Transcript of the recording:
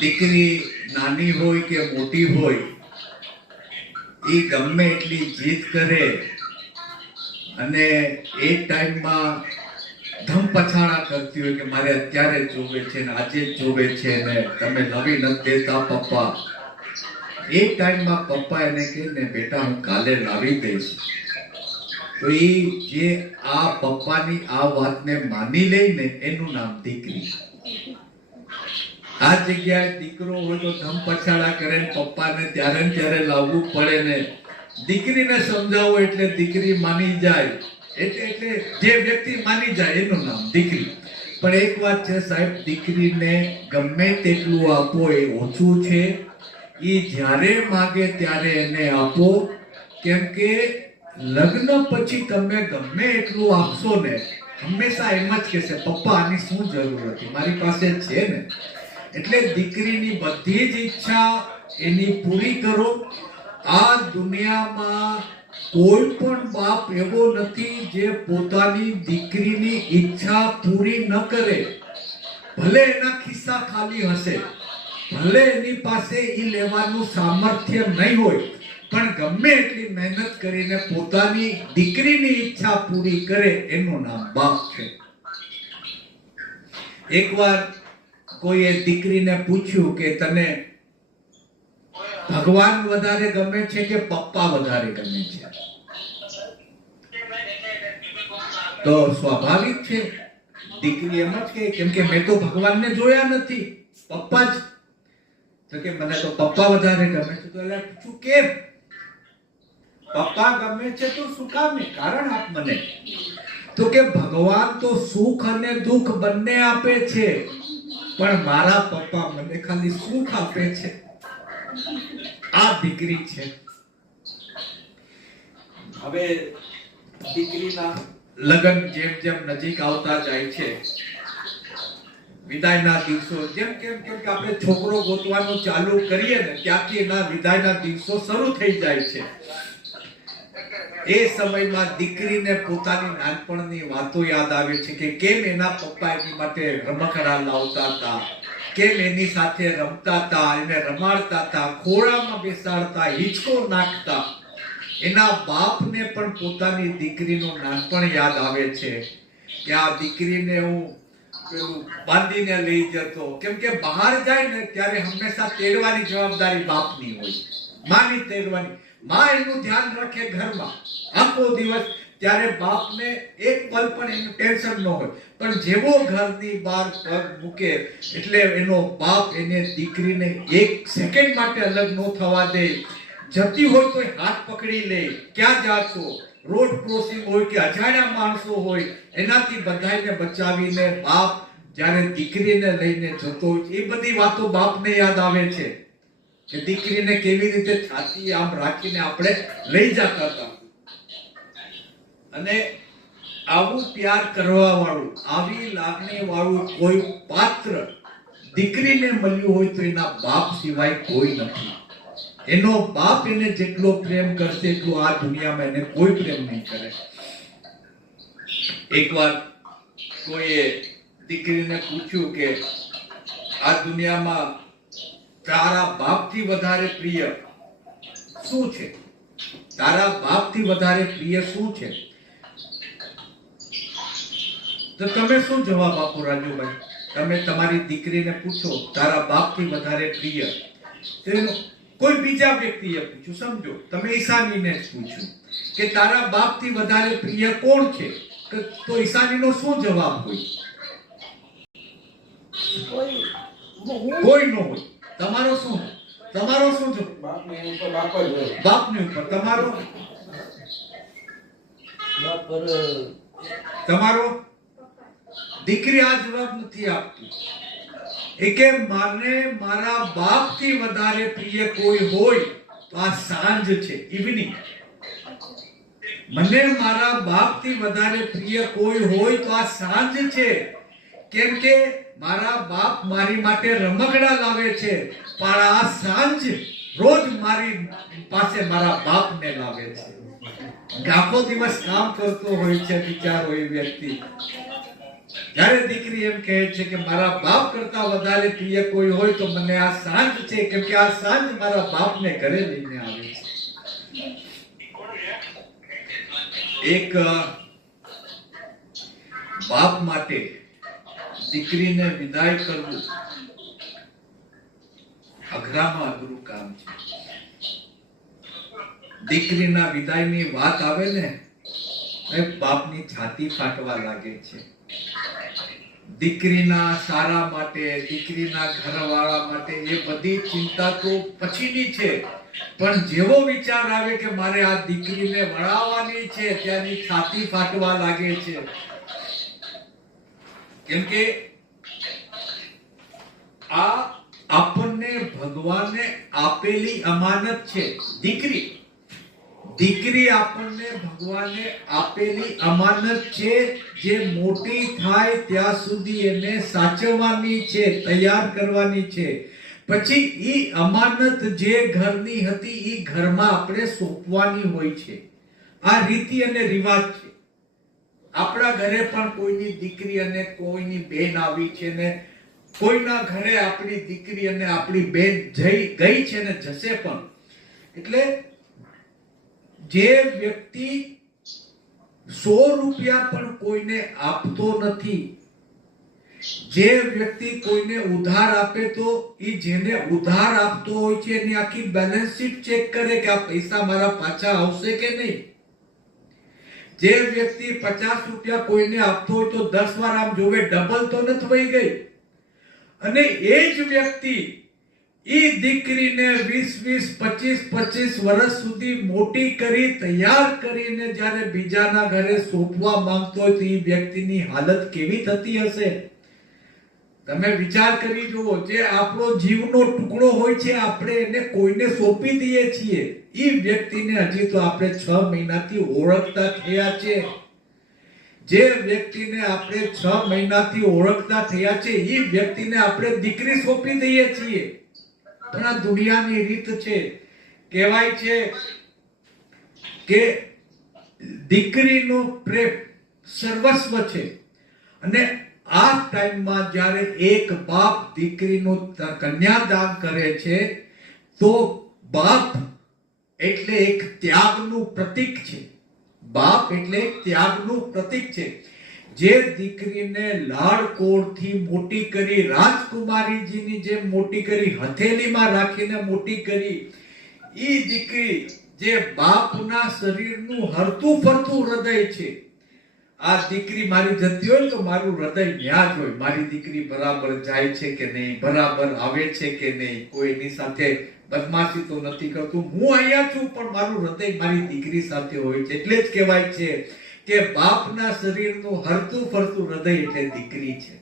દીકરી નાની હોય કે મોટી હોય, એ ગમે એટલી જીદ કરે અને એ ટાઈમમાં ધમ પછાડા કરતી હોય કે મારે અત્યારે જ જોવે છે ને આજે જ જોવે છે ને તમે નવી નથી દેતા પપ્પા, એ ટાઈમમાં પપ્પા એને કહે ને બેટા હું કાલે લાવી દઈશ, તો એ જે આ પપ્પાની આ વાતને માની લે ને એનું નામ દીકરી. આ જગ્યાએ દીકરો હોય તો ધમ પછાડા કરે ને પપ્પાને ત્યારે ને ત્યારે લાવવું પડે ને દીકરીને સમજાવો એટલે દીકરી માની જાય, એટલે જે વ્યક્તિ માની જાય એનું નામ દીકરી. પણ એક વાત છે સાહેબ, દીકરીને ગમે તેટલું આપો એ ઓછું છે. એ જ્યારે માગે ત્યારે એને આપો, કેમ કે લગ્ન પછી તમે ગમે એટલું આપશો ને હંમેશા એમ જ કહેશે પપ્પા આની શું જરૂર હતી, મારી પાસે છે ને. એટલે દીકરીની બધી જ ઈચ્છા એની પૂરી કરો. આ દુનિયામાં કોઈ પણ બાપ એવો નથી જે પોતાની દીકરીની ઈચ્છા પૂરી ન કરે. ભલે એના ખિસ્સા ખાલી હશે, ભલે એની પાસે ઈ લેવાનું સામર્થ્ય નહીં હોય, પણ ગમે એટલી મહેનત કરીને પોતાની દીકરીની ઈચ્છા પૂરી કરે એનું નામ બાપ છે. એકવાર કોઈએ દીકરીને પૂછ્યું કે તને ભગવાન વધારે ગમે છે કે પપ્પા વધારે ગમે છે? તો સ્વાભાવિક છે દીકરી એમ જ કહે કેમ કે મેં તો ભગવાનને જોયા નથી, પપ્પા જ. તો કે મને તો પપ્પા વધારે ગમે છે. તો એટલે પૂછું કેમ? પપ્પા ગમે છે તો શું કામ? કારણ આપ મને. તો કે ભગવાન તો સુખ અને દુઃખ બંને આપે છે, પણ મારા પપ્પા મને ખાલી સુખ આપે છે. આ દીકરી છે. હવે દીકરીના લગ્ન જેમ જેમ નજીક આવતા જાય છે, વિદાયના દિવસો જેમ કેમ કે આપણે છોકરો ગોતવાનું ચાલુ કરીએ ને ત્યાંથી એના વિદાયના દિવસો શરૂ થઈ જાય છે. એ સમયમાં દીકરીને પોતાની નાનપણની વાતો યાદ આવે છે કે કેમ એના પપ્પા એની માટે રમકડા લાવતા હતા, કેમ એની સાથે રમતા હતા, એને રમાડતા હતા, ખોળામાં બેસાડતા, હિંચકો નાખતા. એના બાપને પણ પોતાની દીકરીનું નાનપણ યાદ આવે છે કે આ દીકરીને હું પેલું બાંધીને લઈ જતો, કેમ કે બહાર જાય ને ત્યારે હંમેશા તેડવાની જવાબદારી બાપની હોય, માની તેડવાની. માં એનું ધ્યાન રાખે ઘરમાં આખો દિવસ, ત્યારે બાપને એક પલ પણ એનું ટેન્શન ન હોય. પણ જેવો ઘરની બહાર પગ મૂકે એટલે એનો બાપ એને દીકરીને એક સેકન્ડ માટે અલગ ન થવા દે. જતી હોય તો હાથ પકડી લે, ક્યાં જાશો, રોડ ક્રોસિંગ હોય કે અજાણ્યા માણસો હોય, એનાથી બધાને બચાવીને બાપ જ્યારે દીકરીને લઈને જતો હોય એ બધી વાતો બાપને યાદ આવે છે કે દીકરીને કેવી રીતે છાતી આમ રાખીને આપણે લઈ જતા હતા. અને આવું પ્યાર કરવા વાળું, આવી લાગણી વાળું કોઈ પાત્ર દીકરીને મળ્યું હોય તો એના બાપ સિવાય કોઈ નથી. એનો બાપ એને જેટલો પ્રેમ કરશે એટલો આ દુનિયામાં એને કોઈ પ્રેમ નહીં કરે. એકવાર કોઈએ દીકરીને પૂછ્યું કે આ દુનિયામાં તારા બાપથી વધારે પ્રિય શું છે? તારા બાપથી વધારે પ્રિય શું છે? તો તમે શું જવાબ આપો રાજુભાઈ? તમે તમારી દીકરીને પૂછો તારા બાપથી વધારે પ્રિય, કોઈ બીજા વ્યક્તિએ પૂછ્યું, સમજો તમે ઈશાનીને જ પૂછ્યું કે તારા બાપથી વધારે પ્રિય કોણ છે, તો ઈશાનીનો શું જવાબ હોય? કોઈ નો હોય. તમારો શું જવાબ? બાપની ઉપર. તમારો દીકરી આ જવાબ નથી આપતી. એ કે મને મારા બાપથી વધારે પ્રિય કોઈ હોય તો આ સાંજ છે, ઇવનિંગ. મને મારા બાપથી વધારે પ્રિય કોઈ હોય તો આ સાંજ છે, કેમ કે મારા બાપ મારી માટે રમકડા લાવે છે, પણ આ સાંજ રોજ મારી પાસે મારા બાપને લાવે છે. આખો દિવસ કામ કરતો હોય છે બિચારો એ વ્યક્તિ, જ્યારે દીકરી એમ કહે છે કે મારા બાપ કરતા વધારે પ્રિય કોઈ હોય તો મને આ સાંજ છે, કેમ કે આ સાંજ મારા બાપને ઘરે લઈને આવે છે. એક બાપ માટે દીકરીને વિદાય કરવું અઘરામાં અઘરું કામ છે. દીકરીના વિદાયની વાત આવે ને બાપની છાતી ફાટવા લાગે છે. દીકરીના સારા માટે, દીકરીના ઘરવાળા માટે એ બધી ચિંતા તો પછીની છે, પણ જેવો વિચાર આવે કે મારે આ દીકરીને વળાવવાની છે ત્યાંની છાતી ફાટવા લાગે છે. કેમ કે આ આપણને ભગવાને આપેલી અમાનત છે. દીકરી આપણને ભગવાને આપેલી અમાનત છે, જે મોટી થાય ત્યાં સુધી એને સાચવવાની છે, તૈયાર કરવાની છે. પછી ઈ અમાનત જે ઘરની હતી ઈ ઘરમાં આપણે સોંપવાની હોય છે. આ રીતિ અને રિવાજ છે. આપણા ઘરે પણ કોઈની દીકરી અને કોઈની બેન આવી છે ને કોઈના ઘરે આપણી દીકરી અને આપણી બેન ગઈ છે ને જશે પણ. એટલે જે વ્યક્તિ 100 રૂપિયા પણ કોઈને આપતો નથી, જે વ્યક્તિ કોઈને ઉધાર આપે તો એ જેને ઉધાર આપતો હોય છે એની આખી બેલેન્સ શીટ ચેક કરે કે આ પૈસા મારા પાછા આવશે કે નહીં. જે વ્યક્તિ 50 રૂપિયા કોઈને આપતો હોય તો 10 વાર આમ જોવે ડબલ તો નથી વહી ગઈ. અને એ જ વ્યક્તિ ઈ દીકરીને 20-25 વર્ષ સુધી મોટી કરી તૈયાર કરીને જ્યારે બીજાના ઘરે સોંપવા માંગતો હોય તો એ વ્યક્તિની હાલત કેવી થતી હશે? તમે વિચાર કરી જુઓ. જે આપણો જીવનો ટુકડો હોય છે આપણે એને કોઈને સોંપી દઈએ છીએ. એ વ્યક્તિને હજી તો આપણે 6 મહિનાથી ઓળખતા થયા છે. જે વ્યક્તિને આપણે 6 મહિનાથી ઓળખતા થયા છે એ વ્યક્તિને આપણે દીકરી સોંપી દઈએ છીએ. પણ આ દુનિયાની રીત છે. કહેવાય છે કે દીકરીનો પ્રેમ સર્વસ્વ છે. અને આ ટાઈમમાં જ્યારે એક બાપ દીકરીનું કન્યાદાન કરે છે તો બાપ એટલે એક ત્યાગનું પ્રતીક છે. બાપ એટલે એક ત્યાગનું પ્રતીક છે. જે દીકરીને લાડકોડથી મોટી કરી, રાજકુમારીજીની જેમ મોટી કરી, હથેલીમાં રાખીને મોટી કરી, ઈ દીકરી જે બાપના શરીરનું હરતું ફરતું હૃદય છે. આ દીકરી મારી જતી હોય તો મારું હૃદય ન્યા જ હોય. મારી દીકરી બરાબર જાય છે કે નહીં, બરાબર આવે છે કે નહીં, કોઈની સાથે બદમાશી તો નથી કરતું, હું અહીંયા છું પણ મારું હૃદય મારી દીકરી સાથે હોય છે. એટલે જ કહેવાય છે કે બાપના શરીરનું હરતું ફરતું હૃદય એટલે દીકરી છે.